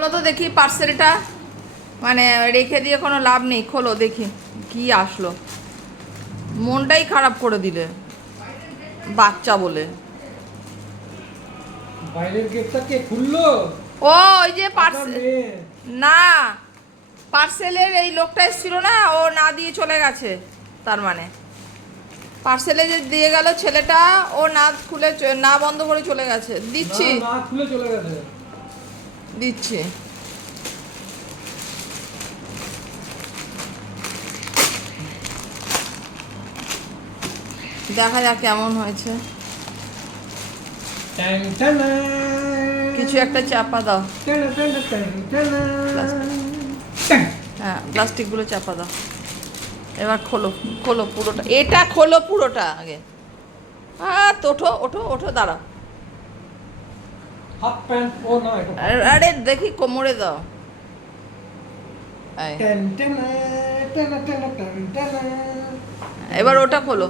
খোলো তো দেখি পার্সেলটা, মানে রেখে দিয়ে কোনো লাভ নেই, খোলো দেখি কি আসলো। মনটাই খারাপ করে দিলে বাচ্চা বলে। বাইরের গেটটা কে খুললো? ও ওই যে আপনার পার্সেল, মেয়ে। না পার্সেলের এই লোকটা এসেছিল না, ও না দিয়ে চলে গেছে। তার মানে পার্সেলে যে দিয়ে গেল ছেলেটা, ও না খুলে না বন্ধ করে চলে গেছে। দিচ্ছি না না খুলে চলে গেছে। দিচ্ছি। দেখা যাক কেমন হয়েছে। ট্যাং ট্যানা। কিছু একটা চাপা দাও। ট্যানা ট্যানা ট্যাং ট্যানা। ট্যাং। হ্যাঁ প্লাস্টিকগুলো চাপা দাও। এবার খোলো, খোলো পুরোটা, এটা খোলো পুরোটা আগে। হ্যাঁ ওঠো ওঠো ওঠো, দাঁড়াও। হাফ প্যান্ট ও না এটা। আরে দেখি কোমরে দাও। এই, ট্যান ট্যানা ট্যানা ট্যানা ট্যান ট্যানা। এবার ওটা খোলো,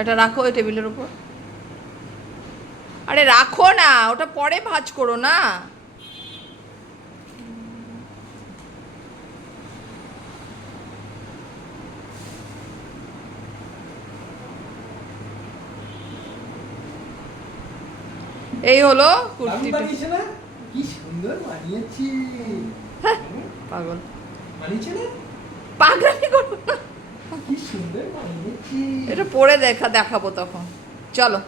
এটা রাখো ওই টেবিলের উপর। আরে রাখো না, ওটা পরে ভাঁজ করো না। এই হলো দারুণ কুর্তিটা। বানিয়েছে না? কি সুন্দর বানিয়েছি। পাগল, বানিয়েছে না? পাগলামি করো না। কি সুন্দর বানিয়েছি। এটা পরে দেখাবো তখন। চলো।